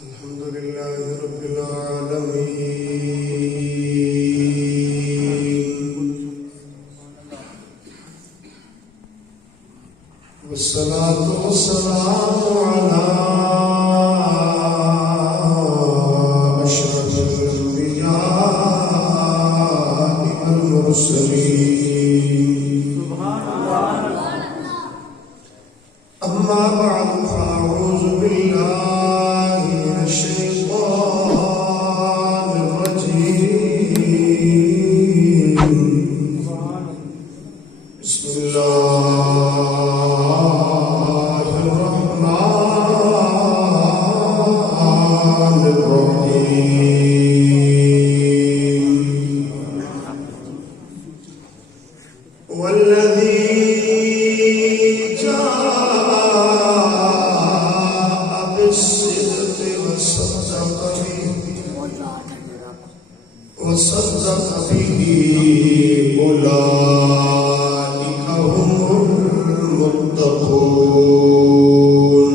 الحمد لله رب العالمين والصلاة والسلام على أشرف الأنبياء والمرسلين أما بعد فأعوذ بالله من الشيطان الرجيم بسم الله الرحمن الرحيم والذي جاء بالصدق وصدق به أولئك هم المتقون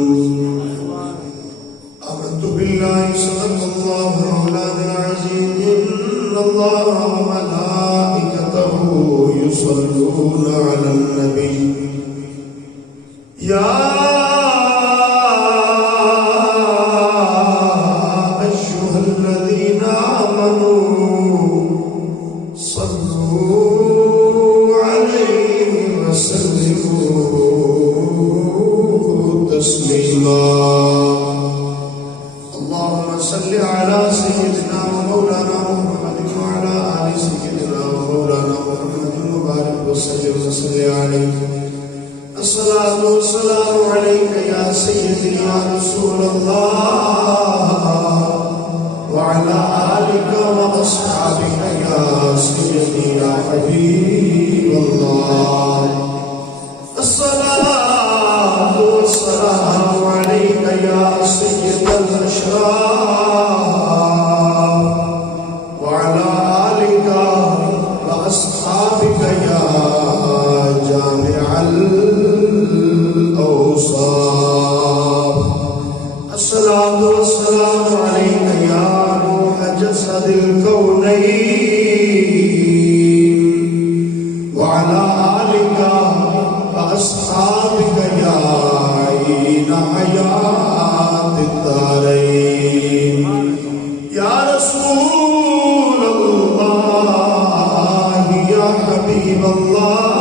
آمنت بالله صدق الله مولانا العظيم إن الله وملائكته يصلون على النبي يا أيها الذين آمنوا صلوا عليه وسلموا تسليما اللهم صل على سيدنا ومولانا محمد وعلى آل سيدنا ومولانا محمد وبارك وسلم عليه الصلاة والسلام عليك يا سيدي يا رسول الله وعلى آلك وأصحابك يا سيدي يا حبيب الله الصلاة والسلام عليك يا سيد الأشراف وعلى آلك وأصحابك يا جامع الأوصاف الصلاة والسلام عليك يا روح جسد الكونين وعلى آلك وأصحابك يا عين حياة الدارين يا رسول الله يا حبيب الله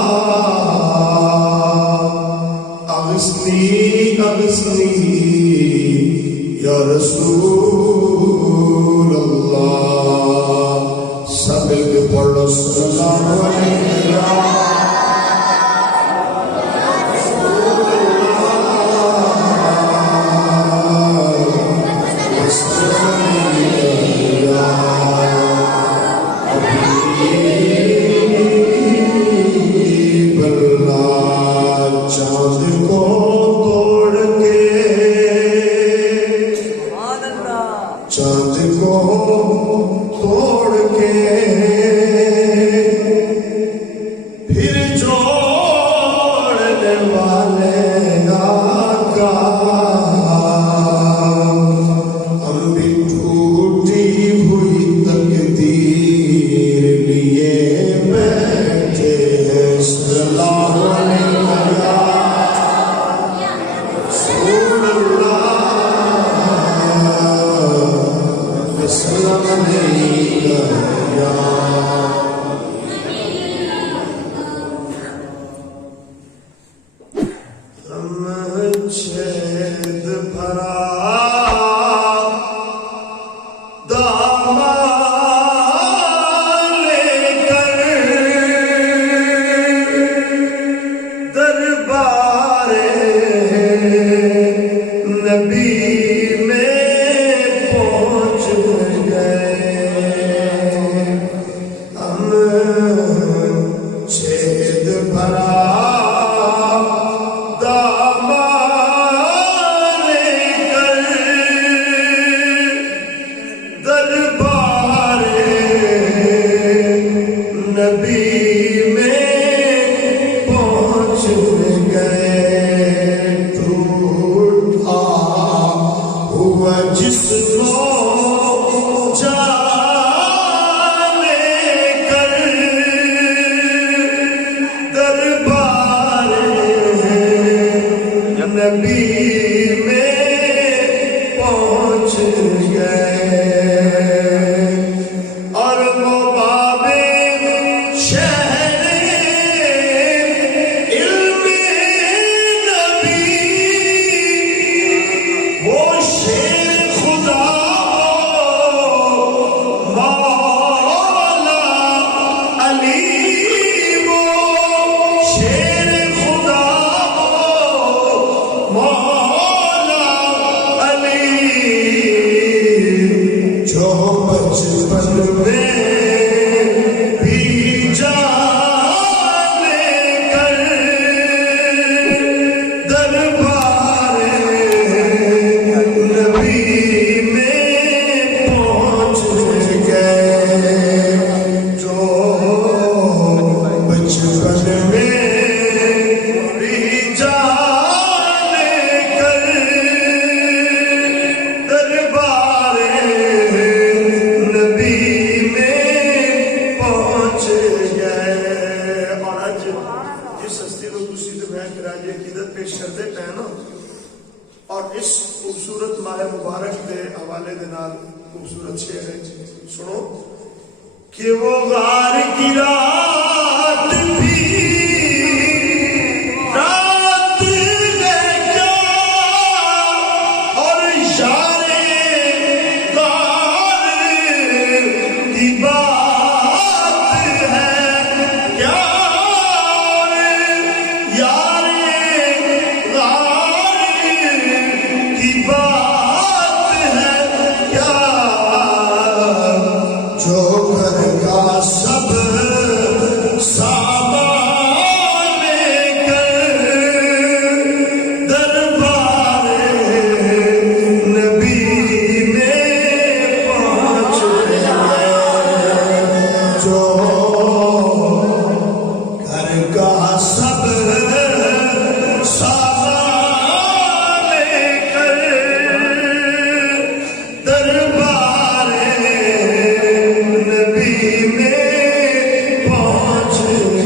أغثني يا رسول الله سبق پڑھو صلی اللہ علیہ چاند کو توڑ کے پھر جوڑنے والے آقا ہم بھی ٹوٹی ہوئی تقدیر لیے بیٹھے ہیں صلی اللہ علیہ رسول اللہ السلام علیکم یا ہم چھید بھرا دامن لے کر دربار نبی جسموں جان لے کر دربار نبی میں پہنچ گئے اور وہ باب شہر علم نبی وہ شیر خدا مولا علی وہ شیر خدا مولا علی جو بچپن میں بھی جان لے کر دربار نبی میں پہنچ گئے جو بچپن میں بھی جان لے کر دربار نبی میں پہنچ گئے اور اج جس ہستی کو تسی تے میں خراج عقیدت پیش کرتے پے نا اور اس خوبصورت ماہ مبارک کے حوالے دے نال خوبصورت شعر ہے سنو کہ وہ غار کی رات بھی رات ہے کیا اور یار غار کی بات ہے کیا یار غار کی بات ہے کیا جو گھر کا سب سامان لے کر دربار نبی میں پہنچ گئے جو گھر کا سب سامان لے کر دربار نبی میں پہنچ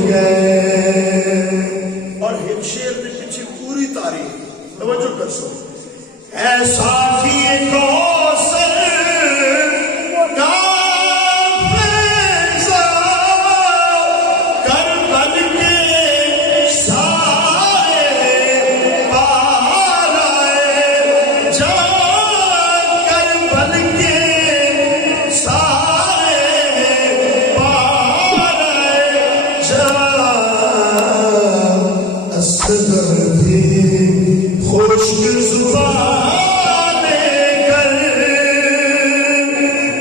گئے اور ہم شعر کے پیچھے پوری تاریخ توجہ کر سو اے صافی کوثر کا فیضان کربل کے سائے پار آئے جان کربل کے سائے پار آئے جان اصغر بھی خشک زبان لے کر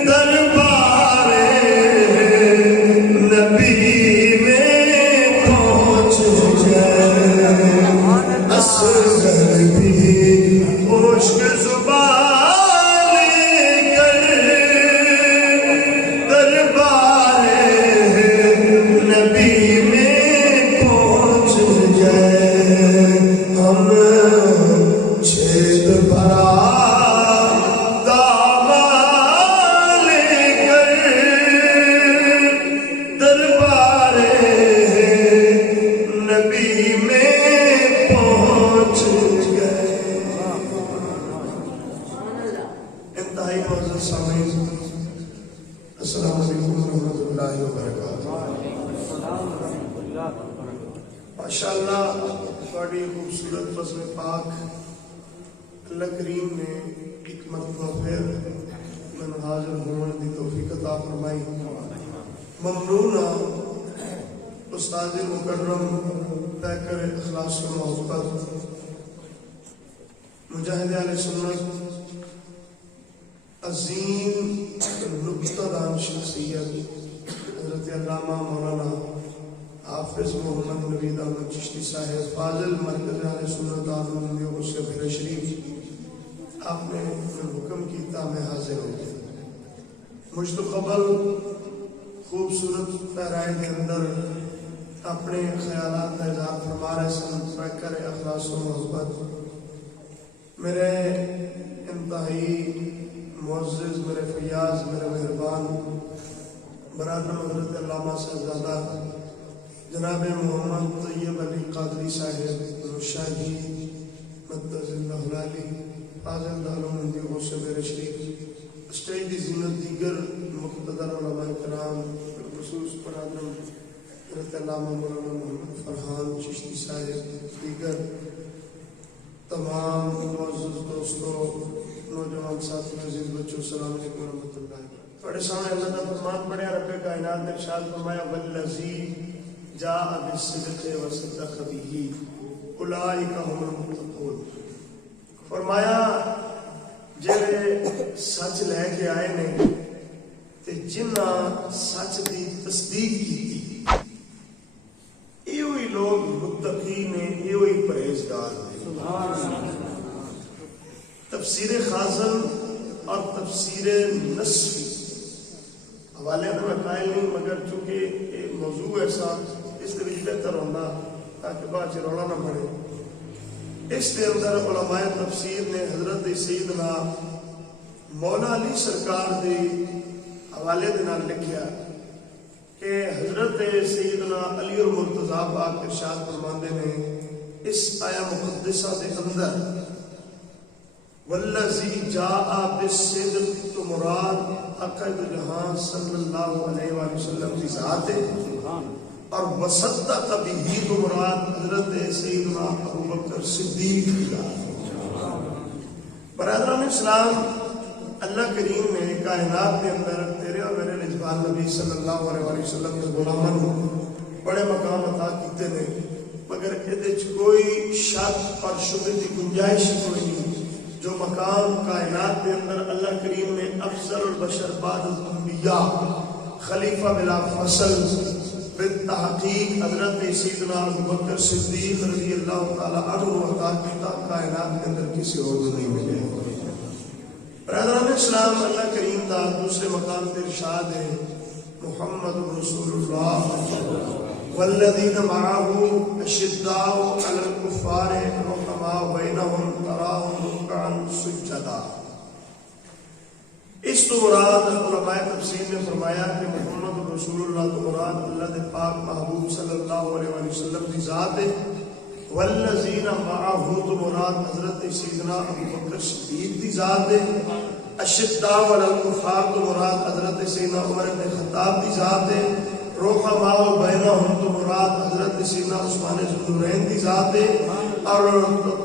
دربار نبی میں پہنچ گئے اصغر بھی خشک زبان لے کر دربار نبی میں پہنچ گئے ہم چھید بھرا دامن لے کر دربار نبی میں پہنچ گئے انتہائی معزز سامعین السلام علیکم ورحمۃ اللہ وبرکاتہ ماشاءاللہ بڑی خوبصورت فضل پاک اللہ کریم نے ایک مرتبہ پھر من حاضر ہونے دی توفیق عطا فرمائی ممنون استاد مکرم پیکر اخلاص و محبت مجاہد اہل سنت عظیم نکتہ دان شخصیت حضرت علامہ مولانا حافظ محمد نوید احمد چشتی صاحب فاضل مرکز اہل سنت عالم سے پھر شریف آپ نے حکم کیتا میں حاضر ہو گیا مجھ تو قبل خوبصورت پیرائے کے اندر اپنے خیالات کا اظہار فرما رہے سن پیکر اخلاص و محبت میرے انتہائی معزز میرے فیاض میرے مہربان برادر حضرت علامہ صاحبزادہ جناب محمد طیب علی قادری صاحب شاہی مدد اللہ علی فاضل دارالعلوم اندیو سے میرے شریف اسٹیج کی زینت دیگر مقتدر علماء کرام خصوص برادر حضرت علامہ مولانا محمد فرحان چشتی صاحب دیگر تمام معزز دوستوں نوجوان ساتھی عزیز بچوں السلام علیکم ورحمۃ اللہ وبرکاتہ۔ بڑے سامنے اللہ کا فرمان پڑھا رب کائنات نے ارشاد فرمایا والذی جاء بالصدق وصدق به اولئک هم المتقون۔ فرمایا جڑے سچ لے کے آئے نے تے جنہاں سچ دی تصدیق کی یہ لوگ متقی نے، یہ پرہیزگار نے۔ تفسیر خازن اور تفسیر نصفی حوالے تو میں قائل نہیں، مگر چونکہ ایک موضوع ایسا اس کے بہتر ہونا تاکہ بعد چ رولا نہ پڑے۔ اس کے اندر علماء تفسیر نے حضرت سیدنا مولا علی سرکار کے حوالے کے نال لکھیا کہ حضرت سیدنا علی المرتضیٰ پاک ارشاد فرماندے نے اس آیا مقدسہ کے اندر والذی جاء بالصدق تو مراد عقد جہاں صلی اللہ علیہ وآلہ وسلم کی ذات ہے، اور وصدق به تو مراد حضرت سیدنا ابوبکر صدیق کی ذات ہے۔ برادران اسلام، اللہ کریم نے کائنات کے اندر تیرے اور میرے رجوان نبی صلی اللہ علیہ وآلہ وسلم کے غلاموں بڑے مقام عطا کیتے نے، مگر یہ کوئی شک اور شبہ کی گنجائش کوئی نہیں۔ جو مقام کائنات کے اندر اللہ کریم نے افضل البشر بعد الانبیاء خلیفہ بلا فصل بالتحقیق حضرت سیدنا ابوبکر صدیق رضی اللہ تعالی عنہ عطا کیتا، کائنات کے اندر کسی اور کو نہیں ملے۔ برادران اسلام، اللہ کریم دا دوسرے مقام پر ارشاد ہے محمد رسول اللہ والذین معه اشداء علی الکفار رحماء بینہم تراہم رکعا سجدا۔ اس تو مراد علماء تفسیر نے فرمایا کہ محمد رسول اللہ تو مراد اللہ دے پاک محبوب صلی اللہ علیہ وآلہ وسلم کی ذات ہے، والذین معه تو مراد حضرت سیدنا ابوبکر صدیق کی ذات ہے، اشداء علی الکفار تو مراد حضرت سیدنا عمر بن خطاب کی ذات ہے، رحماء بینہم تو مراد حضرت سیدنا عثمان ذو النورین کی ذات ہے، اور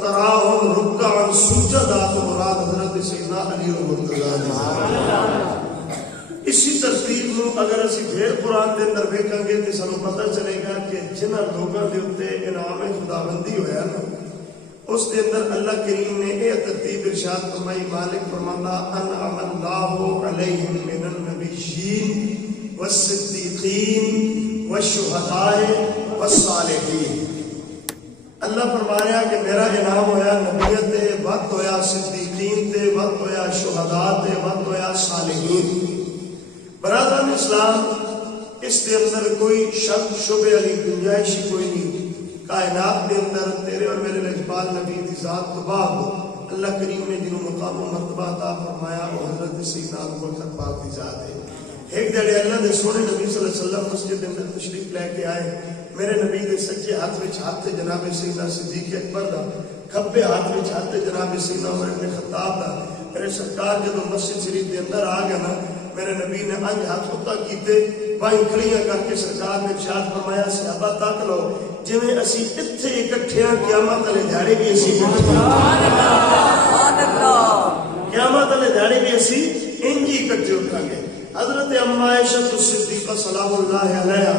تراہم رکعا سجدا تو مراد حضرت سیدنا علی المرتضیٰ کی ذات۔ اسی ترتیب میں اگر اسی پھر قرآن کے اندر دیکھیں گے تو سانوں پتہ چلے گا کہ جنہ لوگوں کے اوپر انعام خداوندی ہویا نا، اس کے اندر اللہ کریم نے یہ ترتیب ارشاد فرمائی، مالک فرمانا انعم اللہ علیہم من النبیین والصدیقین والشہداء والصالحین۔ اللہ فرما رہا کہ میرا انعام ہویا نبیت تے، وقت ہویا صدیقین تے، وقت ہویا شہداء تے، وقت ہویا صالحین۔ برادران اسلام، اس کے اندر کوئی شک شبہ علی گنجائش کوئی نہیں۔ کائنات کے اندر تیرے اور میرے لجپال نبی کی ذات تو بعد اللہ کریم نے جنہوں مقام و مرتبہ عطا فرمایا وہ حضرت سیدنا ابوبکر پاک کی ذات ہے۔ ایک دڑے اللہ دے سونے نبی صلی اللہ علیہ وسلم مسجد کے اندر تشریف لے کے آئے، میرے نبی دے سچے ہاتھ وچ ہاتھ جناب سیدنا صدیق اکبر دا، کھبے ہاتھ وچ ہاتھ جناب سیدنا عمر بن خطاب دا۔ میرے سرکار جدوں مسجد شریف کے اندر آ گیا نا، میرے نبی نے انج ہاتھ خطا کیتے، بائیں کھڑیاں کر کے سرکار نے ارشاد فرمایا صحابہ تک لو جویں اسی اتھے اکٹھے ہاں قیامت والے دھاڑے بھی اسی سبحان اللہ، قیامت والے دھاڑے بھی اسی انج ہی اکٹھے اٹھاں گے۔ حضرت اما عائشہ صدیقہ سلام اللہ علیہا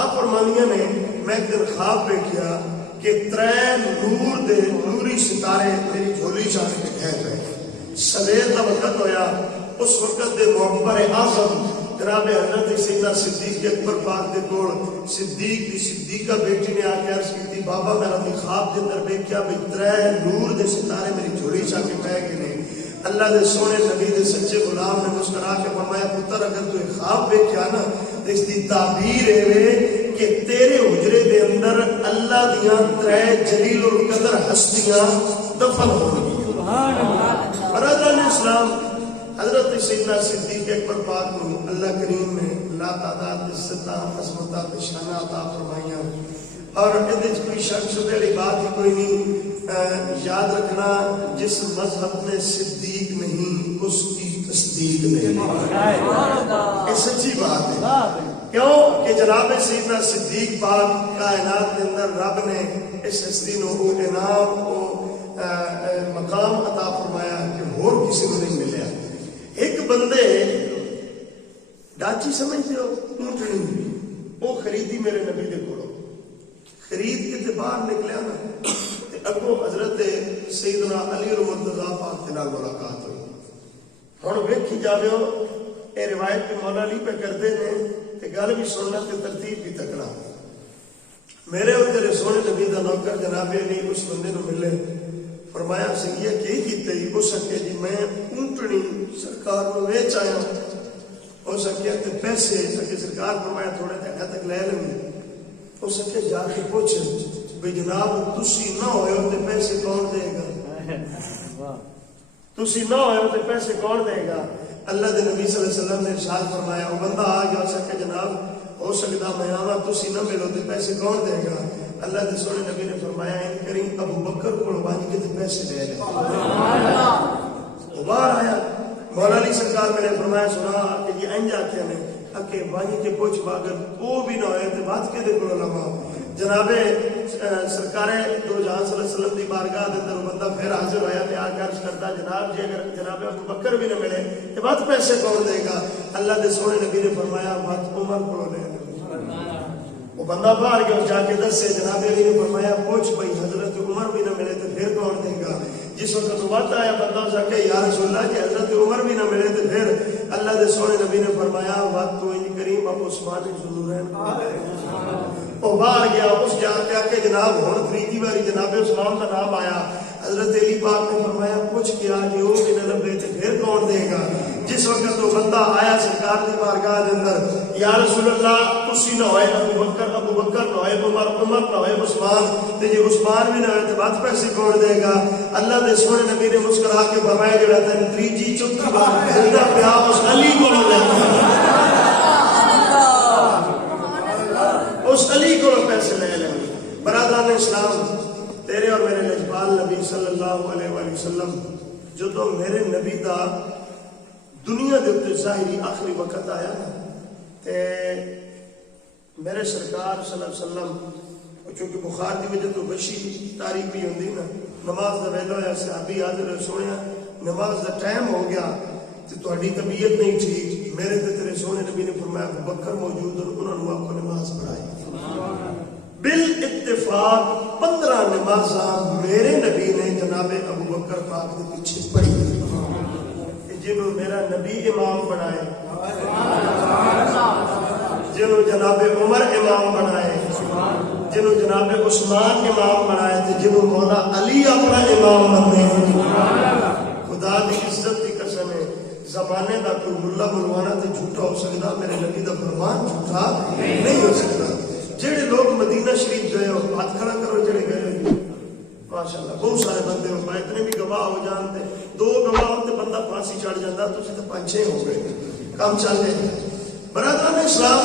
آپ فرمانیاں نے میں ایک دن خواب دیکھا کہ ترے نور دے نوری ستارے میری جھولی چاہ کے ٹھہر گئے۔ سویر کا وقت ہویا، اس وقت دے معبر اعظم جناب حضرت سیدنا صدیق اکبر پاک دے کول صدیق دی صدیقہ بیٹی نے آ کے عرض کی بابا میرا بھی خواب دے اندر دیکھا بھی ترے نور دے ستارے میری جھولی چاہ کے پہ گئے نے۔ اللہ دے سونے نبی دے سچے غلام نے مسکرا کے فرمایا پتر اگر تو ایک خواب دیکھا نا تو اس کی تعبیر ہے کہ تیرے حجرے دے اندر اللہ دیاں ترے جلیل القدر ہستیاں دفن ہو گئی۔ برادران اسلام، حضرت سیدنا صدیق اکبر پاک کو اللہ کریم نے لا تعداد عزتاں عظمتاں شاناں عطا فرمائیاں، اور یہ کوئی شک شبہ والی بات ہی کوئی نہیں۔ یاد رکھنا جس مذہب میں صدیق نہیں اس کی تصدیق نہیں، یہ سچی بات ہے۔ کیوں کہ جناب سیدنا صدیق پاک کائنات کے اندر رب نے اس ہستی نو وہ انعام وہ مقام عطا فرمایا کہ اور کسی کو نہیں ملیا۔ ایک بندے ڈاچی سمجھتے ہو اونٹنی وہ خریدی میرے نبی دے کولو، خرید کے تے باہر نکلیا نا تے اگوں حضرت سیدنا علی مرتضیٰ پاک کے نال ملاقات ہوئی۔ ہن ویکھی جاوے اے روایت کے مولا علی پہ کرتے ہیں تے گل بھی سننا تے ترتیب بھی تکڑا۔ میرے اور تیرے سونے نبی دا نوکر جناب علی اس بندے نو ملے، فرمایا سنگیا کی کیتے ہی؟ ہو سکے جی میں اونٹنی سرکار نو ویچ آیا، ہو سکے تے پیسے کہ سرکار فرمایا تھوڑے تک تک لے لیں، ہو سکے جا کے پوچھ بھئی جناب تسی نہ ہوئے تے پیسے کون دے گا؟ تسی نہ ہوئے تے پیسے کون دے گا؟ اللہ دے نبی صلی اللہ علیہ وسلم نے ارشاد فرمایا وہ بندہ آ گیا، ہو سکے جناب ہو سکتا میں آواں تسی نہ ملو تے پیسے کون دے گا؟ اللہ دے سونے نبی نے فرمایا ان کریم ابو بکر کو وانج کے تے پیسے لے لے۔ وہ باہر آیا، مولا علی سرکار میں نے فرمایا سنا کہ یہ انج آکھیا نے کہ وانج کے پوچھ باگر وہ بھی نہ ہوئے تے بات کے دے کو لما جناب سرکار دو جہان صلی اللہ علیہ وسلم دی بارگاہ دے اندر بندہ پھر حاضر ہویا تے آ کے عرض کرتا جناب جی اگر جناب ابو بکر بھی نہ ملے تے بات پیسے کون دے گا؟ اللہ دے سونے نبی نے فرمایا بات عمر کو لے۔ وہ بندہ باہر گیا جا کے دس سے جناب علی نے فرمایا پوچھ بھائی حضرت عمر بھی نہ ملے تو پھر کون دے گا؟ جس وقت وقت آیا بندہ جا کے یا رسول اللہ کہ حضرت عمر بھی نہ ملے تو پھر اللہ دے سونے نبی نے فرمایا وقت تو ان کریم اب عثمان ذوالنورین وہ باہر گیا اس جا کے آ کے جناب ہوں تیجی باری جناب عثمان کا نام آیا، حضرت علی پاک نے فرمایا پوچھ کے آ جی وہ بھی نہ لبے تو پھر کون دے گا؟ جس وقت وہ بندہ آیا سرکار کی بارگاہ کے اندر یا رسول اللہ تسی نہ ہوئے ابو بکر نہ ہوئے عمر نہ ہوئے عثمان تے جی عثمان بھی نہ ہوئے تو بات پیسے کون دے گا؟ اللہ دے سونے نبی نے مسکرا کے فرمایا جڑا تین تیجی چوتھی بار ملتا پیا اس علی کو اس علی کو پیسے لے لیں۔ برادران اسلام تیرے اور میرے لجپال نبی صلی اللہ علیہ وآلہ وسلم جدو میرے نبی دا دنیا دے تے ظاہری آخری وقت آیا تے میرے سرکار صلی اللہ علیہ وسلم چونکہ بخار دی وجہ تو بشی تاریخ بھی ہوندی نا نماز دا ویلا ہویا صحابی حاضر سونے نماز دا ٹائم ہو گیا تے تہاڈی طبیعت نہیں ٹھیک، میرے تے تیرے سونے نبی نے فرمایا ابو بکر موجود اور انہوں نے آپ کو نماز پڑھائی۔ بالاتفاق 15 نمازاں میرے نبی نے جناب ابو بکر پاک کے پیچھے پڑھی جنہوں میرا نبی امام بنائے، جنہوں جناب عمر امام بنائے، جنہوں جناب عثمان امام بنائے تھے، جنہوں مولا علی اپنا امام بنے۔ خدا دی عزت کی قسم ہے زمانے دا کوئی ملا بنوانا تے جھوٹا ہو سکتا، میرے نبی دا فرمان جھوٹا نہیں ہو سکتا۔ جڑے لوگ مدینہ شریف گئے ہو ہاتھ کھڑا کرو جڑے گئے ہو ماشاءاللہ بہت سارے بندے ہو پائے اتنے بھی گواہ ہو جان تے 2 گواہ ہوتے بندہ پھانسی چڑھ جاتا تسی تو 5-6 ہو گئے کام چل گئے۔ برادران اسلام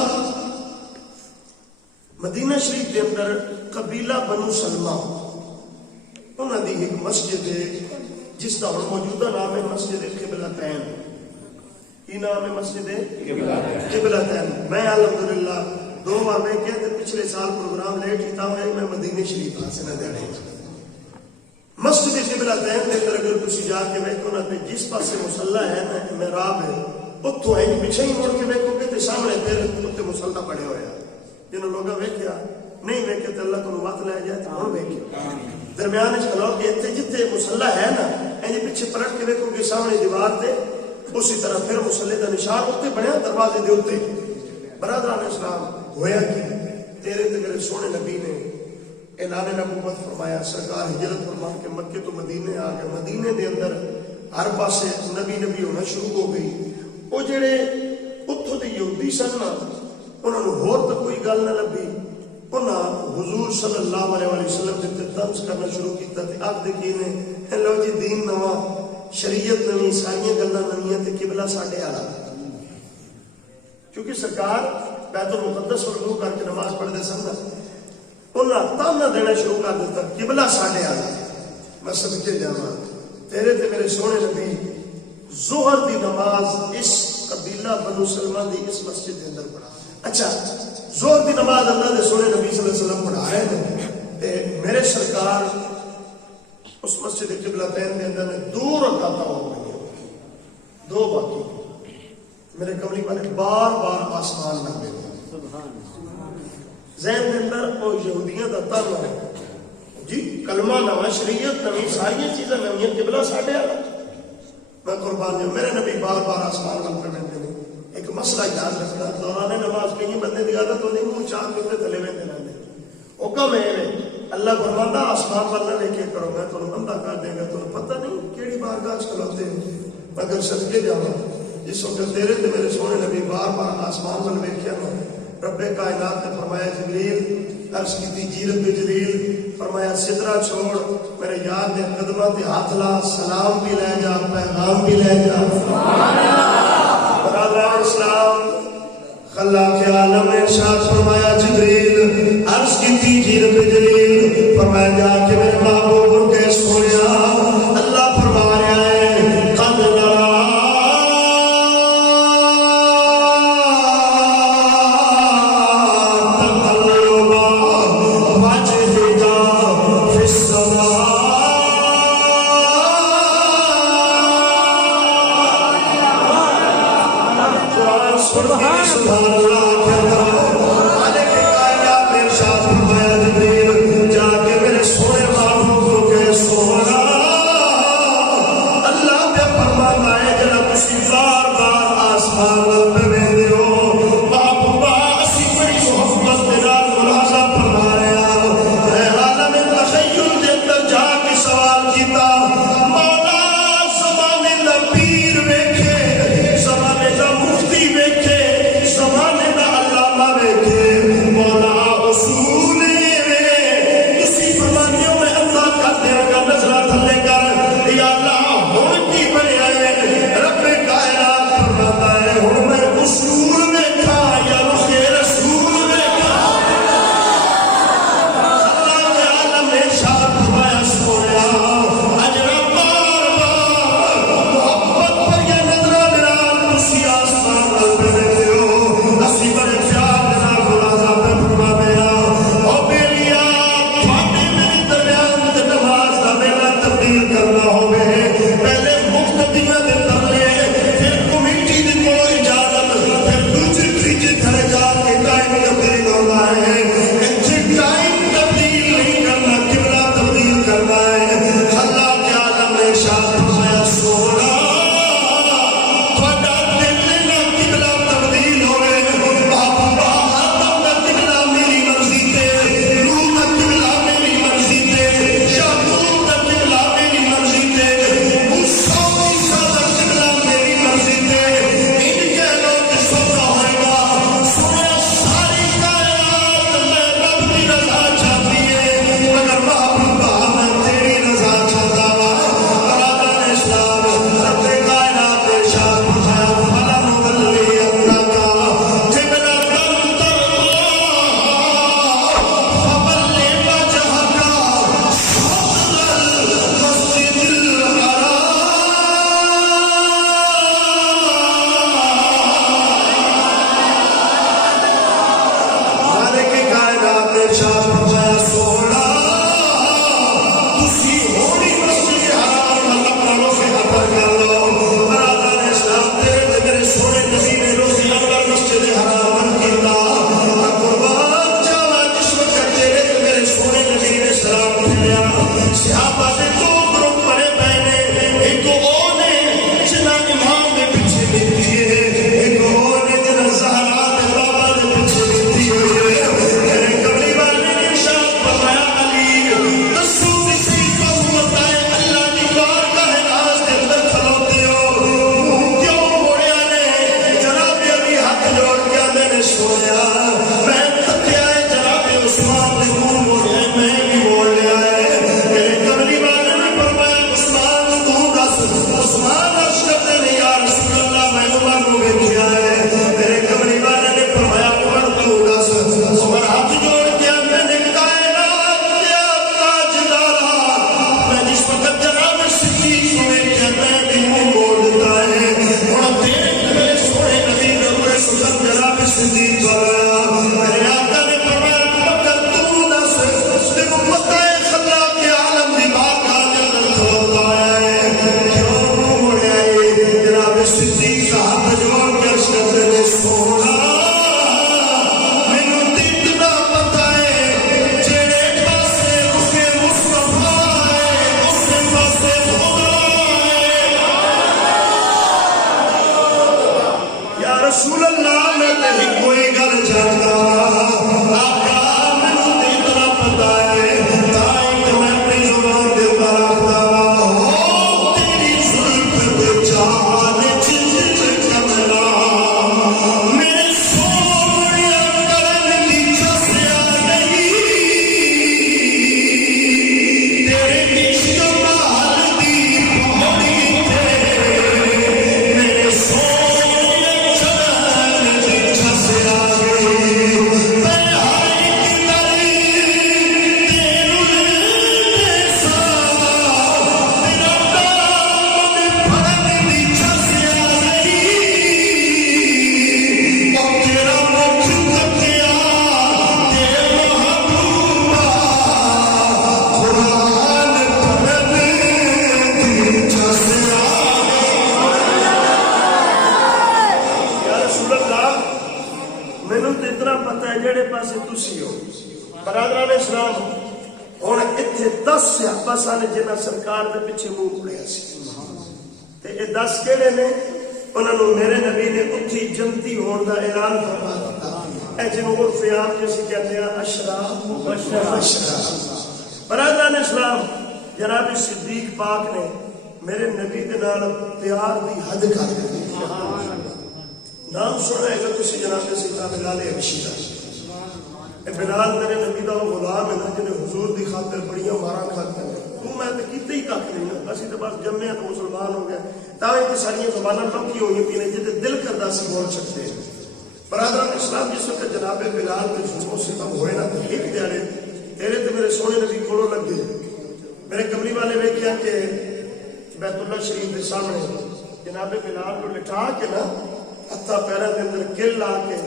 مدینہ شریف کے اندر قبیلہ بنو سلمہ انہوں دی ایک مسجد ہے جس کا موجودہ نام ہے مسجد قبلتین۔ یہ نام ہے مسجد قبلتین۔ میں الحمدللہ 2 بار میں کہتے پچھلے سال پروگرام لیٹ ہی تھا میں مدینہ شریف حاصل نہ دینے مسجد قبلتین کے اندر اگر تسی جا کے بیٹھو نا تے جس پاسے مصلی ہے نا محراب ہے اتوں ہے پیچھے ہی مڑ کے بیٹھو گے تے سامنے پھر اتنے مصلی پڑے ہوئے جنہوں لوگوں ویکھیا نہیں ویکھے تو اللہ کو وقت لے جائے تو ہوں ویکھے درمیان کھلو کے اتنے جتنے مصلی ہے نا اینجی پیچھے پلٹ کے ویکھو گے سامنے دیوار تے اسی طرح پھر مصلی کا نشان اتنے بنیا دروازے دے اتنے۔ برادران اسلام ہویا کہ تیرے تے میرے سونے نبی نے اعلان نبوت فرمایا، سرکار ہجرت فرما کے مکے تو مدینے آ گئے، مدینے دے اندر ہر پاسے نبی نبی ہونا شروع ہو گئی۔ وہ جڑے اتھوں دے یہودی سن نا انہوں نے ہور تو کوئی گل نہ لبھی، انہاں حضور صلی اللہ علیہ وسلم سے طنز کرنا شروع کیتا تے آکھدے کی نے لو جی دین نواں شریعت نویں، ساری گلاں نویاں تے قبلہ ساڈے والا. کیونکہ سرکار بیت المقدس اور رجوع کر کے نماز پڑھتے سن نا، انہاں تانا دینا شروع کر دیتا قبلہ ساڈے والا. میں صدقے جاواں تیرے تے میرے سونے نبی ظہر دی نماز اس قبیلہ بنو سلمہ دی اس مسجد کے اندر پڑھا. اچھا ظہر دی نماز اللہ دے سونے نبی صلی اللہ علیہ وسلم پڑھا رہے تھے تے میرے سرکار اس مسجد قبلتین کے اندر میں 2 رکعتاں ہو گئی، 2 باقی. میرے کملی والے بار بار آسمان لگے ذہن کے اندر وہ یہودیاں دا تن ہے جی، کلمہ نواں، شریعت نویں، ساری چیزاں نویں، قبلہ ساڈے والا. میں قربان جاؤں، میرے نبی بار بار آسمان ول کر لیتے ہیں. ایک مسئلہ یاد رکھنا، دوران نماز کئی بندے کی عادت ہوتی منہ چاہ کے اتنے تھلے وہدے رہتے. حکم ہے اللہ فرماتا آسمان ول نہ لے کے کرو، میں تمہیں بندہ کر دیں گا. تمہیں پتہ نہیں کہڑی بارگاہ کھلوتے ہو. مگر صدقے جاواں جس وقت تیرے تے میرے سونے نبی بار بار آسمان ول ویکھیا نا، رب کائنات نے فرمایا جبریل، عرض کی جی رب جبریل، فرمایا سدرا چھوڑ میرے یار دے قدماں تے ہاتھ لا، سلام بھی لے جا، پیغام بھی لے جا. برادر اسلام خلاق عالم نے ارشاد فرمایا جبریل، عرض کی جی رب جبریل، فرمایا جا کے میرے محبوب کے سویا اللہ فرما رہا ہے قد نرا پیچھے تسی ہو برادران اسلام ہن ایتھے 10 صحابہ سن جنہاں سرکار دے پیچھے منہ موڑیا سی تے اے 10 کیڑے نے انہاں نوں میرے نبی نے اتھی جنتی ہون دا اعلان فرما دتا اے جنوں عرف عام جیسے کہتے ہیں اشرا برادران اسلام جناب صدیق پاک نے میرے نبی دے نال پیار دی حد کر دی نام سنا ہے کہ تسی جناب سیدنا بلال حبشی دا اے بلال میرے نبی دا غلام ہے نا جنہیں حضور دی خاطر بڑیاں مارا کھاتے ہیں تو میں تو کیتے ہی کھ نہیں نا اسی تو بس جمعے تو مسلمان ہو گئے تاں کہ ساری زباناں پکی ہوئی پینے جتے دل کردا سی بول سکتے ہیں برادران اسلام جس وقت جناب بلال کے ظلم سے کم ہوئے نا تو ایک دیاڑے تیرے تے میرے سونے نبی کولوں لگ گئے میرے کمری والے ویکھیا کہ بیت اللہ شریف کے سامنے جناب بلال کو لٹا کے نا ہتھاں پیراں دے اندر گل لا کے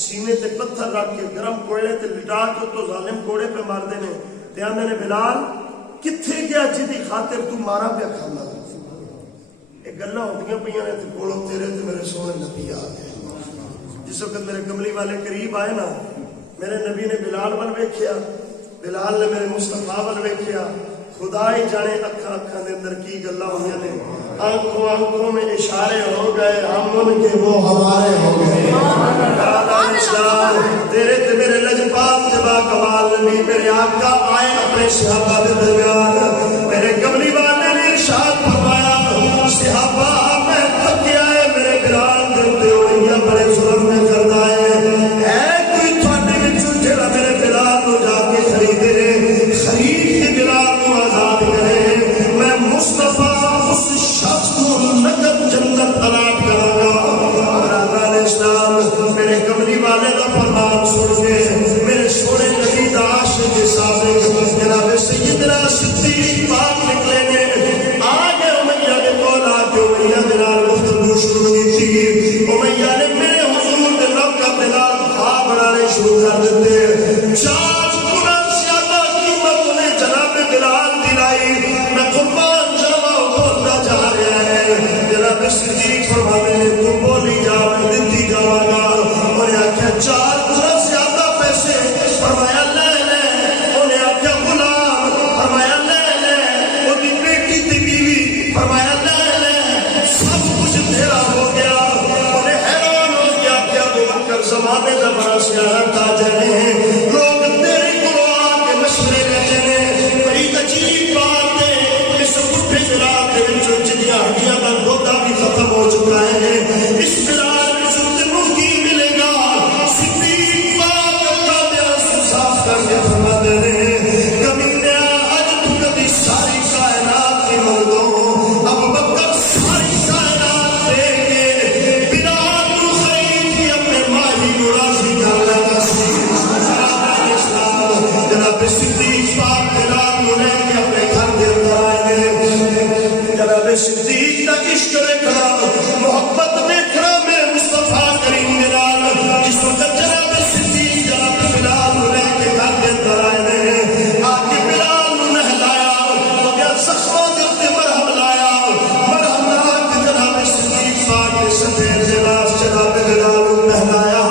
سینے تے پتھر رکھ کے گرم کوئلے تے لٹا کے تو ظالم کوڑے پہ ماردے نے تے آندے نے بلال کتھے گیا جدی خاطر تو مارا پیا کھانا یہ گلاں ہوندیاں پیاں نے تے کولوں تیرے تے میرے سونے نبی آ گئے جس وقت میرے کملی والے قریب آئے نا میرے نبی نے بلال ول ویکھیا بلال نے میرے مصطفیٰ ول ویکھیا خدا ہی جانے اکھاں اکھاں دے اندر کی گلاں ہوندیاں نے آنکھوں آنکھوں میں اشارے ہو گئے ہم ان کے وہ ہمارے ہو گئے برادران اسلام تیرے تے میرے لجپال تے با کمال نبی میرے آقا آئے اپنے صحابہ دے درمیان میرے کملی والے نے ارشاد فرمایا صحابہ میں تھکیا ہے میرے بلال دے تے ہوئیاں بڑے ظلم میں کردا ہے کوئی تھاڈے وچوں جڑا میرے بلال نو جا کے خریدے خرید کے بلال نو آزاد کرے میں مصطفیٰ اس شخص کو نقد جنت عطا کروں گا برادران اسلام میرے کملی والے کا فرمان سن کے میرے سونے نبی دا عاشق صادق جناب سیدنا صدیق پاک نکلے نے آگے امیہ نے مولا کے امیہ دے نال گفتگو شروع کی تھی امیہ نے میرے حضور دے نوکر دے نال خواب بنانے شروع کر دیتے 4 گنا زیادہ قیمت نے جناب بلال دلائی میں قربان جاواں بولنا جا رہا ہے جناب صدیق فرماتے ہیں تو بولی جا میں دتی جاواں گا اور آخیا 4 گنا زیادہ پیسے فرمایا لے لے انہیں آخیا غلام فرمایا لے لے وہ دی بیٹی دی بیوی فرمایا لے لے سب کچھ تیرا ہو گیا انہیں حیران ہو گیا کیا تو بکر زمانے کا بڑا سیاح تاجر ہے لوگ تیرے کو آ کے مشورے لیتے ہیں بڑی عجیب بات ہے اس بڈھے بلال کے وچوں جدیاں ہڈیاں دا گودا بھی ختم ہو چکا ہے اس بلال وچوں تینوں کی ملے گا صدیق پاک اللہ دے رسول صاف کر کے فرماتے ہیں کبھی نیا اج تو کبھی ساری کائنات کی مردوں ابو بکر ساری کائنات دے کے بلال کو خرید کے اپنے ماہی کو راضی کر لگا سی جناب صدیق پاک بلال کو لے کے اپنے گھر کے اندر آئے گئے جناب صدیق کا عشق دیکھنا محبت دیکھنا میرے مصطفیٰ کریم بلال جس وقت جناب صدیق جناب بلال کو لے کے گھر کے اندر آئے ہیں آ کے بلال کو نہلایا مگر زخموں کے اوپر مرہم لایا مرہم لا کے جناب صدیق پاک نے سفید لباس جناب بلال کو پہنایا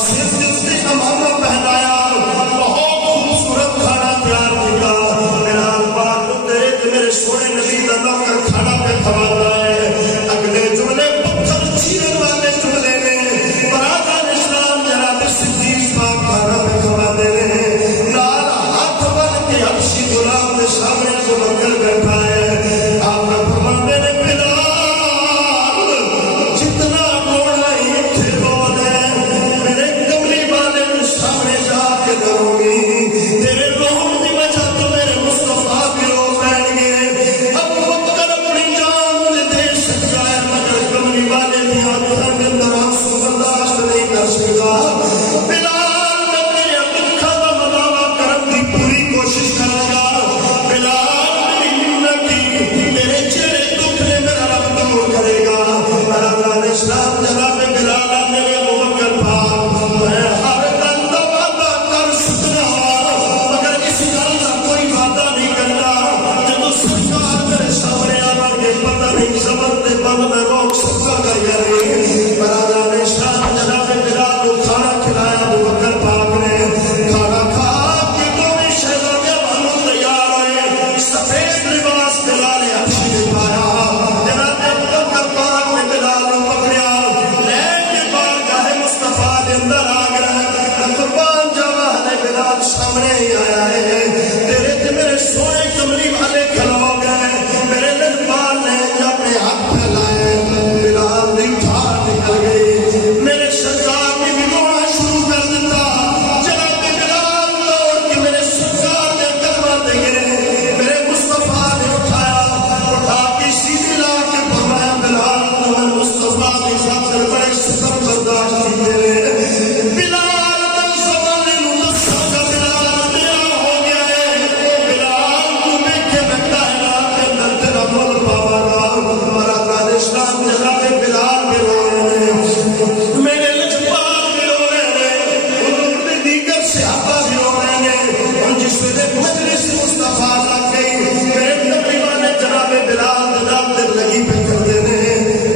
سر کے اوپر امامہ پہنایا بہت خوبصورت کھانا تیار کیا بلال پاک کو تیرے تے میرے سونے نبی دا نوکر کھانا پہ کھواتا ہے اگلے جملے پتھر چیرن والے جملے نے برادران اسلام جناب صدیق پاک کھانا پہ کھواتے ہیں نال ہاتھ بن کے حبشی غلام کے سامنے کو بکر بیٹھا ہے آپ کا فرماتے نے بلال جتنا بولنا ہی تھے بولے میرے کملی والے کے سامنے جا کے کروں گی تیرے روح کی وجہ تو میرے مصطفیٰ بھی رو پہن گئے ابو بکر اپنی جان دے سکتا ہے مگر کملی والے کی آنکھوں کے اندر آنسو برداشت نہیں کر سکتا بلال میں تیرے دکھا کا مداوع کرنے کی پوری کوشش کروں گا بلال میری ہمت کی تیرے چہرے دکھ نے میرا رب دور کرے گا برادران اسلام جناب بلال میرے ابو بکر پاک میں ہر دن کا وعدہ کر سکتا مگر اس گل کا کوئی وعدہ نہیں کرنا جب سرکار میرے سامنے آ کے پتہ نہیں زبر دے بند میں روک سکتا گا یا نہیں برادران اسلام جناب بلال کو کھانا کھلایا ابو بکر پاک نے کی پہ کر دینے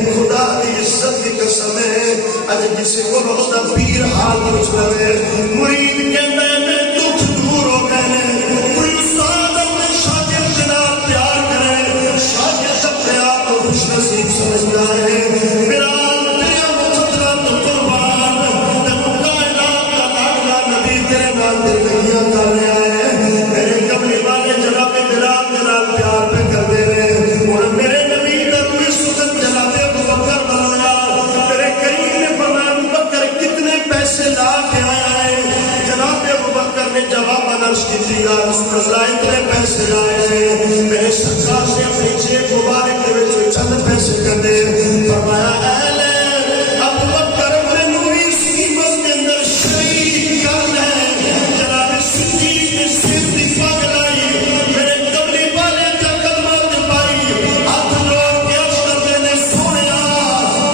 خدا دی عزت کی قسم ہے اج کسی کو روزہ پیر حال پوچھ لے مرید کے میں دکھ دور ہو گئے کوئی استاد اپنے شاگرد جناب پیار کرے شاگرد اپنے آپ کو خوش نصیب سمجھتا ہے میرا تیرے مقدرہ تو قربان تیرے کائنات کا لاڈلا نبی تیرے نام تیرے نگیاں کر رہا ہے میرے کملی والے جناب بلال کے نام پیار پہ کر دے رہے اور میرے نبی کا کوئی سنت جناب ابو بکر بنایا میرے کریم نے فرمایا ابو بکر کتنے پیسے لا کے آیا ہے جناب ابو بکر نے جواب عرض کی تھی یا رسول اللہ اتنے پیسے لائے ہیں میرے سرکار نے اپنی جیب مبارک کے وچ چند پیسے کر دے فرمایا اہل ابو بکر مینوں اس قیمت کے اندر شریک کر لے جناب صدیق نے سر دی پگ لائی میرے کملی والے کا کلمہ تے پائی ہاتھ جوڑ کے عرض کرتے نے سونیا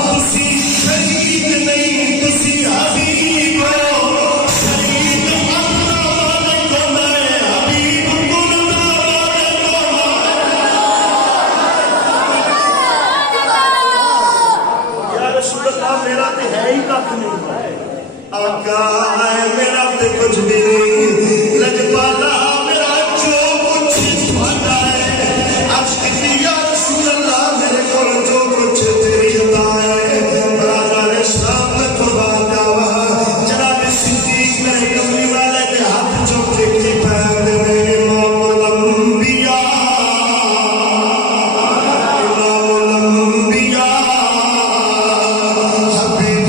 تسی شریک نہیں تسی حبیب ہو شریک اللہ والے کو میں حبیب گلدار یا رسول اللہ میرا تے ہے ہی کچھ نہیں آقا ہے میرا تے کچھ بھی نہیں لجپالا میرا جو کچھ تھوڑا ہے عرض کی یا رسول اللہ میرے کو جو کچھ تیری عطا ہے برادر اسلام میں قربان جاوا جناب صدیق نے کملی والے کے ہاتھ جو کے پیر دے امام الانبیاء حبیب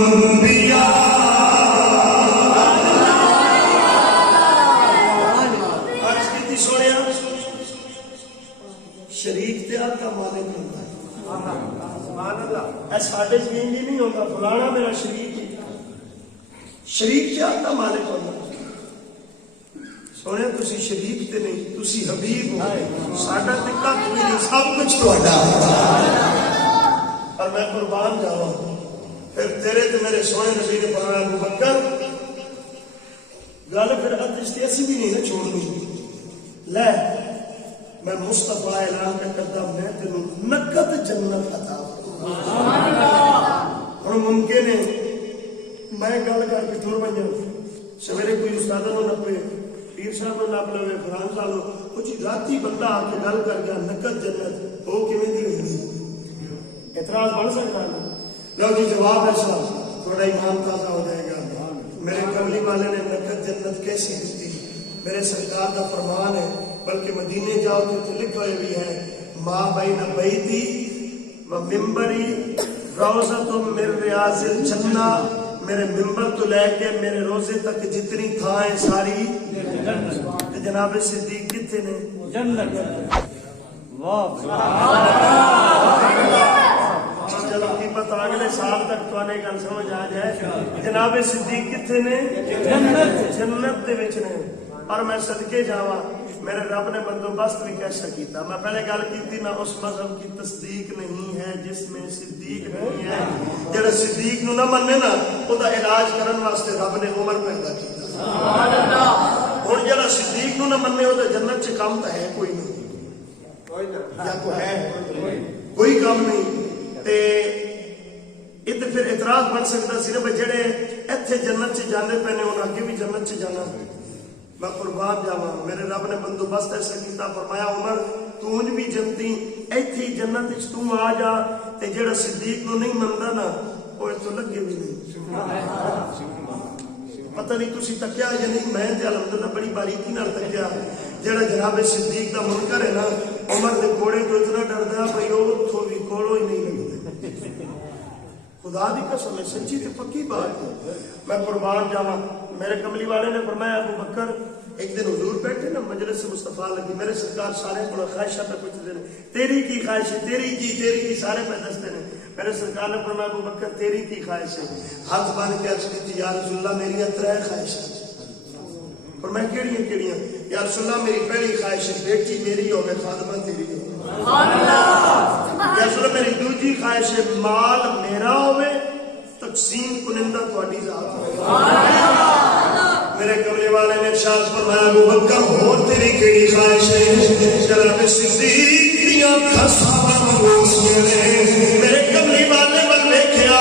کبریا شریک تے آتا مالک ہوتا ہے ساڈے زمین جی نہیں ہوتا فلانا میرا شریک ہے شریک تے آتا مالک ہوتا سونے تسی شریک تے نہیں تسی حبیب ہو ساڈا تے کچھ بھی نہیں سب کچھ تہاڈا اور میں قربان جاواں پھر تیرے تے میرے سونے نبی نے فرمایا ابو بکر گل پھر اسی بھی نہیں چھوڑ دوں لے میں مصطفیٰ اعلان کا کرتا میں تینوں نقد جنت عطا ہوں ممکن ہے میں گل کر کے تر بن جاؤں سویرے کوئی استاد نہ نپے پیر صاحب نپ لوے فران صاحب کچھ رات بندہ آ کے گل کر گیا نقد جنت وہ کیویں دی ہوئی اعتراض بن سکتا ہے لو جی جواب ہے صاحب تھوڑا ایمان تازہ ہو جائے گا میرے کملی والے نے نقد جنت کیسی دیتی میرے سرکار کا فرمان ہے بلکہ مدینے جاؤ تو لکھا ہوئے بھی ہے ماں بین بیتی و ممبری روزۃ من ریاض الجنہ میرے ممبر تو لے کے میرے روزے تک جتنی تھائیں ساری جناب صدیق کتنے نے جنت واہ چلو کی پتہ اگلے سال تک تو گل سمجھ آ جائے جناب صدیق کتنے نے جنت دے وچ نے اور میں صدقے جاواں میرے رب نے بندوبست بھی کیسا کیتا. میں پہلے گل کی نا اس مذہب کی تصدیق نہیں ہے جس میں صدیق نہیں ہے. جڑا صدیق نو نہ منے نا او دا علاج کرن واسطے رب نے عمر پیدا کیتا. سبحان اللہ. ہن جڑا صدیق نو نہ منے او تے جنت چ کام تے ہے کوئی نہیں. کوئی نہ یا کوئی ہے کوئی کام نہیں. تے یہ تو پھر اعتراض بن سکتا صرف جڑے ایتھے جنت چ جانے پے نے انہاں اگے بھی جنت چ جانا. میں قربان جاواں میرے رب نے بندوبست ایسا کیتا. فرمایا عمر تو بھی جنتی ایتھے ہی جنت وچ تو آ جا تے جڑا صدیق نو نہیں مندا نا او ایتھوں لگے بھی نہیں. پتہ نہیں تسی تکیا یا نہیں. میں تے الحمدللہ بڑی باریکی نال تکیا. جڑا جناب صدیق دا منکر ہے نا عمر دے کوڑے تو اتنا ڈردا بھئی او اتھوں بھی کوڑو ہی نہیں لگدے. خدا دی قسم ہے سچی تے پکی بات ہے. میں قربان جاواں میرے کملی والے نے فرمایا ابو بکر ایک دن حضور بیٹھے نا مجلس مصطفیٰ لگی. میرے سرکار سارے کو خواہشاں پہ پوچھتے ہیں تیری کی خواہش ہے تیری کی سارے پہ دستے ہیں. میرے سرکار نے فرمایا ابو بکر تیری کی خواہش ہے. ہاتھ بن کے عرض کی یا رسول اللہ میری ترے خواہشیں. فرمایا کیڑیاں یا رسول اللہ میری پہلی خواہش ہے بیٹی میری ہوے خادمہ تیری ہو. سبحان اللہ. یا رسول اللہ میری دوسری خواہش ہے مال میرا ہوے تقسیم کنندہ تہاڈی ذات ہوے. سبحان اللہ. میرے کملے والے نے ارشاد فرمایا ابو بکر اور تیری کیڑی خواہش ہے. جناب صدیق دیاں کھساواں منگوسیاں نے میرے کملے والے ول ویکھیا.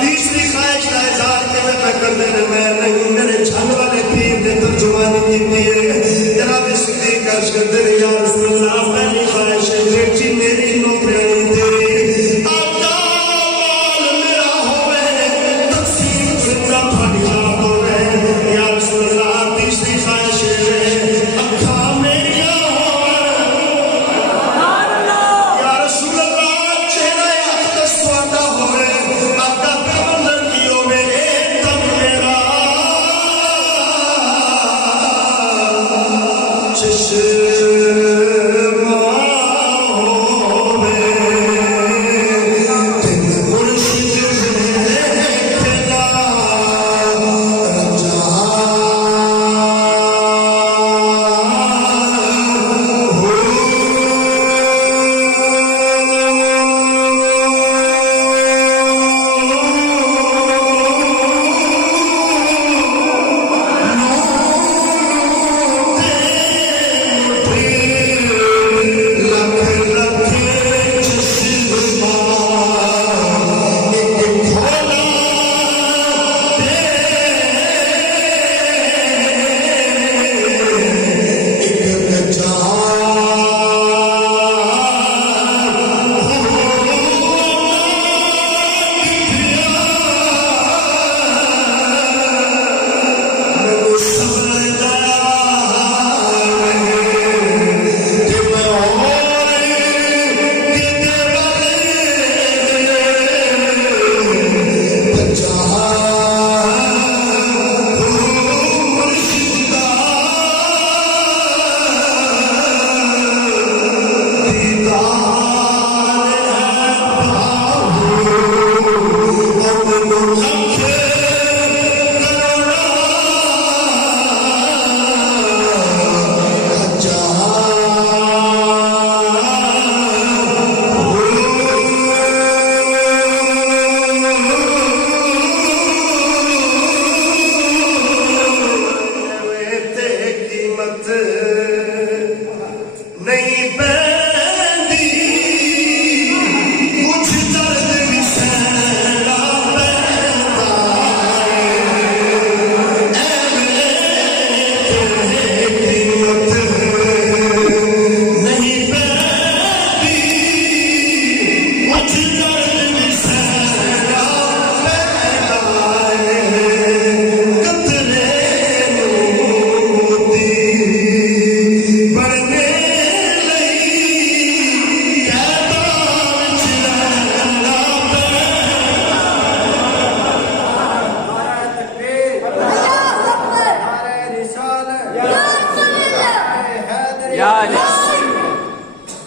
تیسری خواہش کا اظہار کہ میں کردے نے میں نہیں میرے چھن والے پیر نے ترجمانی کیتی ہے. جناب صدیق عرض کردے نے یا رسول اللہ پہلی خواہش ہے بیٹی میری نوکرانی تیری آقا مال میرا ہوے تقسیم زندہ تھوڑی ذات ہوے. یا رسول اللہ تیسری خواہش ہے اکھاں میریاں ہوے. یا رسول اللہ چہرہ اقدس تہاڈا ہوے آقا پیغمبر کی ہوے ایک دم میرا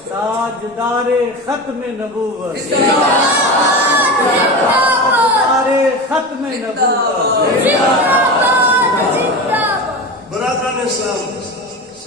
تاجدار ختم نبوت، تاجدار ختم نبوت. برادران اسلام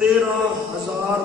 13,000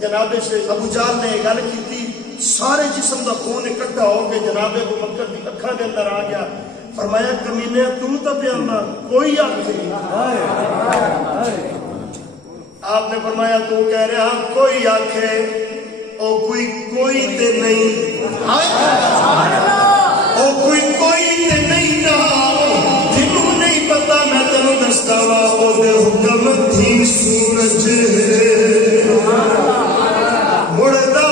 جناب سے ابو جہل نے گل کی، سارے جسم کا خون اکٹھا ہو کے جناب ابو بکر کی اکھاں دے اندر آ گیا. فرمایا کمینے تو پیامبر کوئی آخے. آپ نے فرمایا تو کہہ رہا کوئی آخے او کوئی تے نہیں، او کوئی تے نہیں نا جنہوں نہیں پتا میں تینوں دستا وا او دے حکم تھی سورج مڑدا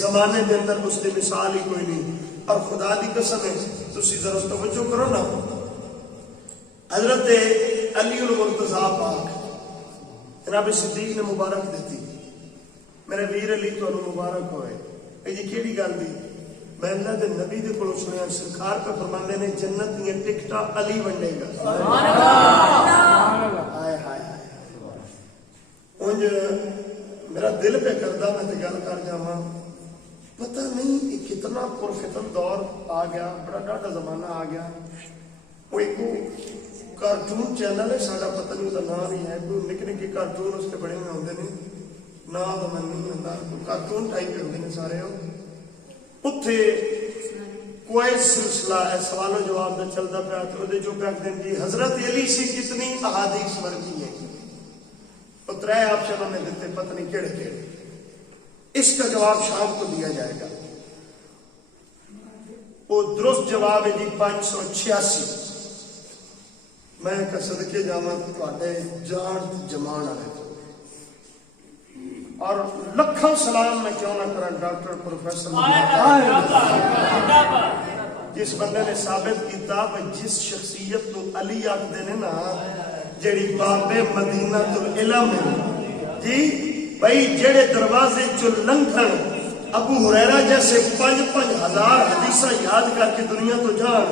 زمانے دے اندر اس کی مثال ہی کوئی نہیں. اور خدا دی قسم ہے تسی ذرا توجہ کرو نا، حضرت علی المرتضیٰ پاک جناب صدیق نے مبارک دیتی، میرے ویر علی تو مبارک ہوئے. یہ کیڑی گل دی؟ میں اللہ دے نبی دے کولوں سنیا سرکار پہ فرماندے نے جنت دی ٹکٹاں علی ونڈے گا. سبحان اللہ. ہائے ہائے اونج میرا دل پہ کردا میں تے گل کر جاواں، پتہ نہیں یہ کتنا پرفتن دور آ گیا، بڑا ڈاٹا زمانہ آ گیا. وہ ایک کارٹون چینل ہے ساڈا، پتہ نہیں وہ نام نہیں ہے، کوئی نکے نکے کارٹون اس کے بڑے ہوئے ہوندے نے، نام تو میں نہیں ہوتا، کارٹون ٹائپ کے ہوندے نے سارے. اتنے کوئی سلسلہ ہے سوال و جواب کا چلتا پیا، تو جو پیا دیں جی حضرت علی سے کتنی احادیث مرضی ہے، وہ 3 آپشن ہمیں دیتے، پتہ نہیں کیڑے کیڑے. اس کا جواب شام کو دیا جائے گا. وہ درست جواب ہے جی 586. میں کہ صدقے جاواں تواڈے جان جمان والے اور لکھاں سلام میں کیوں نہ کرا ڈاکٹر پروفیسر جس بندے نے ثابت کیتا کہ جس شخصیت نو علی آکھدے نے نا، جڑی بابے مدینہ العلم جی بھائی، جڑے دروازے چو لنگھن ابو ہریرہ جیسے 5,000 حدیثاں یاد کر کے دنیا تو جان،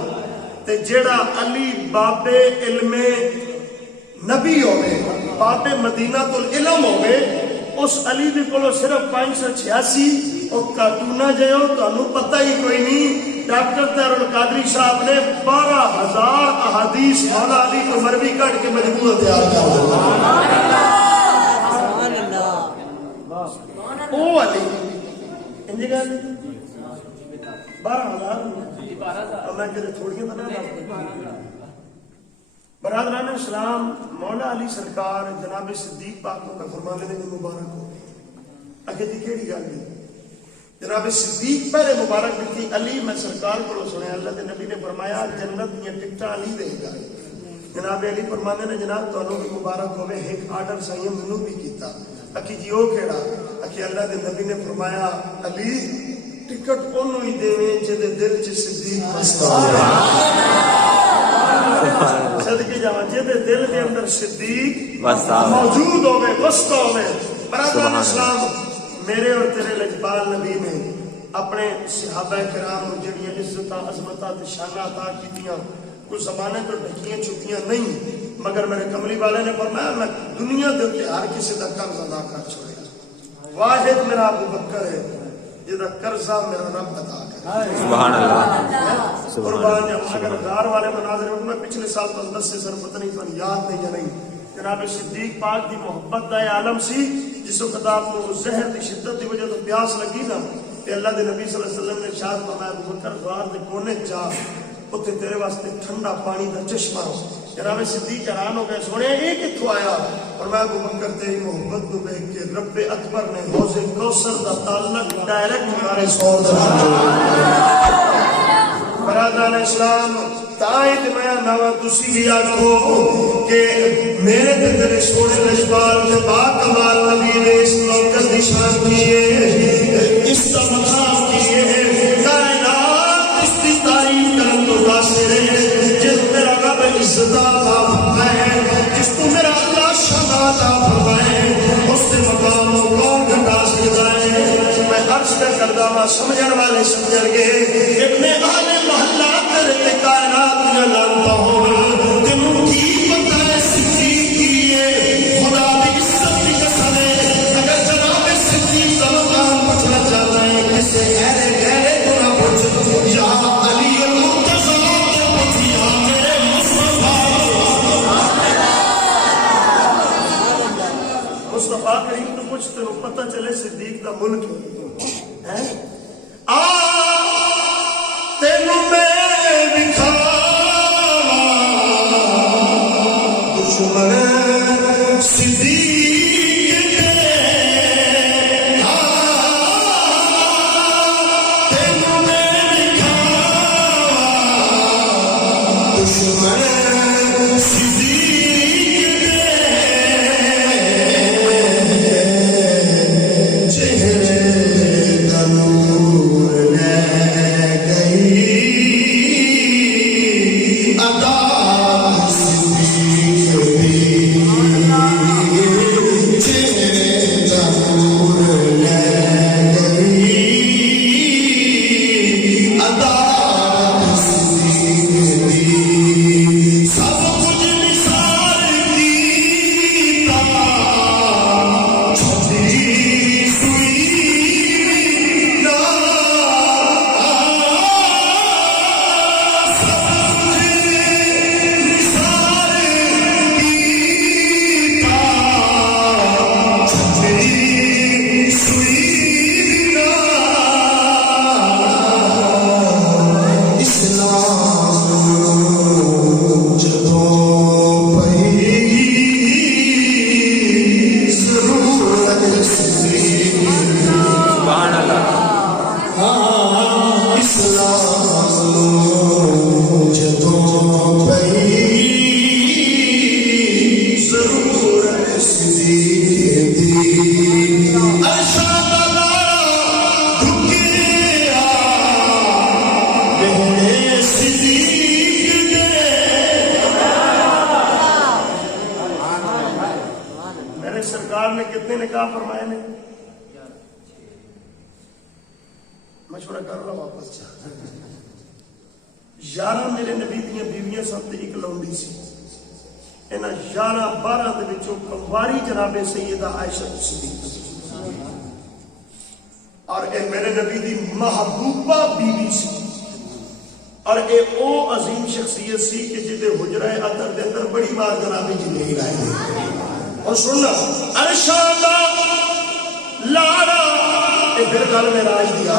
تے جڑا علی بابے علم نبی ہوئے، بابے مدینہ العلم ہوئے، اس علی دے کولو صرف 586 او کارٹونا جیو تانوں پتہ ہی کوئی نہیں. ڈاکٹر طاہر القادری صاحب نے 12,000 احادیث مولا علی کو مروی کٹ کے مجموعہ تیار کر دیا. او علی انج گل 12,000 میں کہ تھوڑی برادران اسلام مولا علی سرکار جناب صدیق پاک کو فرمانے نے مبارک ہو اگے دی کیڑی گل ہے جناب صدیق پہلے مبارک دیتی علی میں سرکار کو سنیا اللہ کے نبی نے فرمایا جنت دیا ٹکٹاں علی دے گا جناب علی فرمانے نے جناب تانوں بھی مبارک ہوے ایک آرڈر سائیں مینوں بھی کیتا اکی جی او کیڑا اکی اللہ کے نبی نے فرمایا علی ٹکٹ اونوں ہی دیویں جے دے دل چ صدیق وسدا صدقے جاواں جے دے دل دے اندر صدیق وسدا موجود ہوے وسدا ہوے برادران اسلام میرے اور تیرے لجپال نبی نے اپنے صحابہ کرام جڑیاں عزتاں عظمتاں تے شاناں عطا کیتیاں کوئی زمانے تو ڈھکیاں چھپیاں نہیں مگر میرے کملی والے نے فرمایا میں دنیا دے اوپر ہر کسی دا قرض ادا کر چھوڑیا واحد میرا ابو بکر ہے جدا قرضہ میرا رب ادا کرے سبحان اللہ قربان جاؤں اگر غار والے مناظر میں پچھلے سال تو 10 سے صرف پتہ نہیں تو یاد نہیں یا نہیں جناب صدیق پاک دی محبت دا عالم سی جس وقت آپ کو زہر دی شدت دی وجہ تو پیاس لگی نا کہ اللہ دے نبی صلی اللہ علیہ وسلم نے ارشاد فرمایا ابو بکر غار دے کونے جا اتنے تیرے واسطے ٹھنڈا پانی دا چشمہ جناب صدیق حیران ہو گئے سونے یہ کتھوں آیا اور میں ابو بکر تیری محبت کو دیکھ کے رب اکبر نے حوض کوثر دا تعلق ڈائریکٹ ہمارے سور دا برادران اسلام تائید میں نوا تسی بھی آگو کہ میرے تیرے سونے لجبال کے باکمال نبی نے اس موقع دی شان کیے اس کا مقام کیے کائنات اس کی تعریف کرن تو حاصل ہے جس میرا رب عزت عطا فرمائے جس کو میرا اللہ شان عطا فرمائے اس کے مقام کو کون گھٹا سکتا ہے میں عرض کردہ ماں سمجھن والے سمجھن گے ابن اہل محلہ کرتے کائنات میں لانتا ہوں تنوں کی پتہ ہے صدیق کیے خدا بھی عزت کی قسم ہے اگر جناب صدیق کا مقام پوچھنا چاہتا ہے کسے گہرے کو نہ پوچھ یا علی المرتضی کو پوچھ یا میرے مصطفیٰ کریم تو کچھ تنوں پتہ چلے صدیق کا ملک ہے تینوں میں دکھاوا دشمن صدیق تینوں میں دکھاوا دشمن صدیق چہرے کا نور لے گئی سرکار نے کتنے نکاح فرمائے نے مشورہ کر رہا واپس جا 11 میرے نبی دیا بیویاں سب ایک لونڈی سی انہاں 11-12 دے وچوں کنواری جناب سیدہ عائشہ صدیقہ اور اے میرے نبی دی محبوبہ بیوی سی اور اے او عظیم شخصیت سی کہ جدے حجرہ عطر دے اندر بڑی بار جناب جبرائیل آئے اور سننا ارشاد لاڑا اے پھر گل میں راج دیا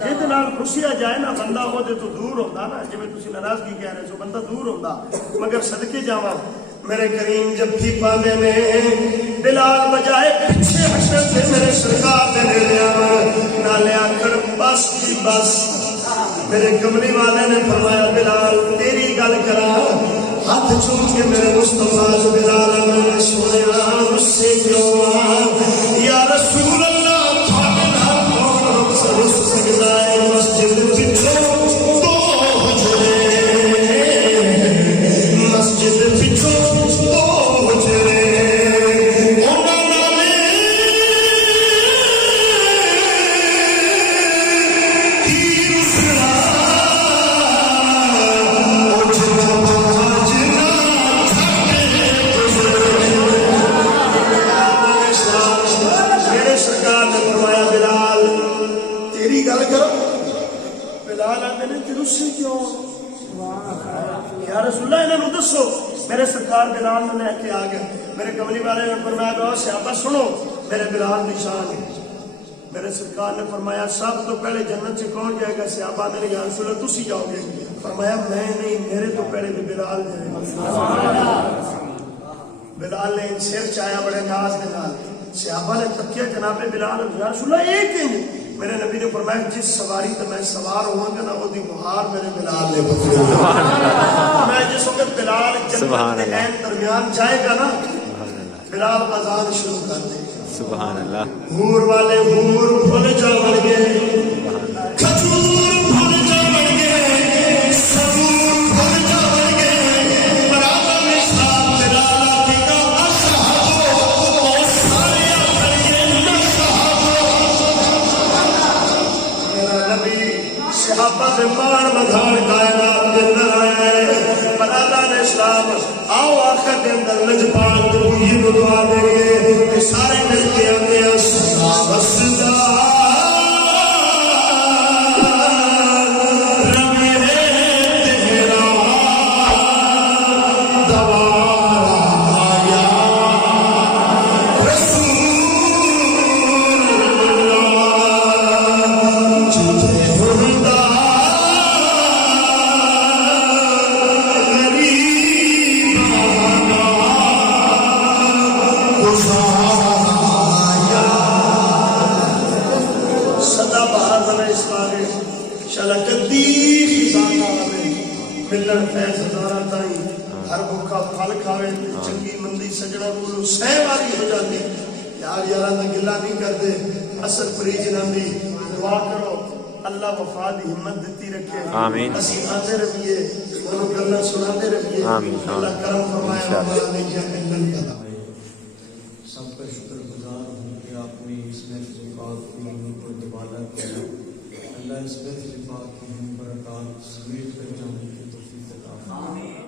جہد نال خوشیا جائے نا بندہ وہ تو دور ہوتا نا، جی تھی ناراضگی کہہ رہے سو بندہ دور ہوتا، مگر صدقے جاواں میرے کریم جب بھی پاندے نے بلال بجائے پیچھے حشر سے میرے سرکار دے نیڑے آون نالے آکھڑ بس جی بس۔ میرے کملی والے نے فرمایا بلال تیری گل کراں، ہاتھ چوم کے میرے مصطفیٰ بلال میں سنیا مجھ سے کیوں یا رسول اللہ تھوڑے نال کون رس سکتا ہے مسجد پچھو دو حجرے، مسجد پچھو دو حجرے انہاں نالے کی رسلا میرے سرکار نے فرمایا بلال تیری گل کرو، بلال آتے نے تیرو سے کیوں یا رسول اللہ انہوں نے دسو۔ میرے سرکار بلال نے لے کے آ گئے، میرے کملی والے نے فرمایا بہت صحابہ سنو میرے بلال کی شان ہے۔ میرے سرکار نے فرمایا سب تو پہلے جنت سے کون جائے گا؟ صحابہ نے یا رسول اللہ تسی جاؤ گے؟ فرمایا میں نہیں، میرے تو پہلے بھی بلال جائے گا۔ بلال نے سر چایا بڑے ناز کے نال، صحابہ نے تکیا جناب بلال یا رسول اللہ ایک ہی میرے نبی نے فرمایا جس سواری تے میں سوار ہوں گا نا وہ دی مہار میرے بلال نے بتائی۔ میں جس وقت بلال جنت کے عین درمیان جائے گا نا بلال اذان شروع کر دے گا، سبحان اللہ، حور والے حور بھول جاون گے، کھجور بھول جاون گے، سبور بھول جاون گے، برابر میں ساتھ بلال کی کا اصحابو اور سارے آخر کے نصحابو۔ میرا نبی صحابہ سے مان مدھان کائنات کے اندر آیا ہے، برادہ نے اسلام آؤ آخر کے اندر لجپال کو یہ دعا دیں گے کہ سارے مل کے آتے ہیں صدا بسدا رب ہے تیرا دوارا یا رسول اللہ جتے ہندا سدا بہار بنا اسلامے شلکتی خزانہ آوے ملن فیض ہزارہ تائیں ہر بھوکا پھل کھاوے چنگی مندی سجڑا بولو سہ واری ہو جاتی یار یارہ دا گلہ نہیں کرتے اثر پری جنہاں دی دعا کرو اللہ وفا دی ہمت دیتی رکھے آمین، اسی آتے رہیے انہوں گلہ سناتے رہیے آمین، اللہ کرم فرمائے ہمارا نہیں جائے اللہ تعالیٰ۔ سب کا شکر گزار ہوں کہ آپ نے اس محفل پاک کی ہم کو دوبارہ کیا، اللہ اس محفل پاک کی ہم برکات سمیٹ کر جانے کی توفیق عطا فرمائے۔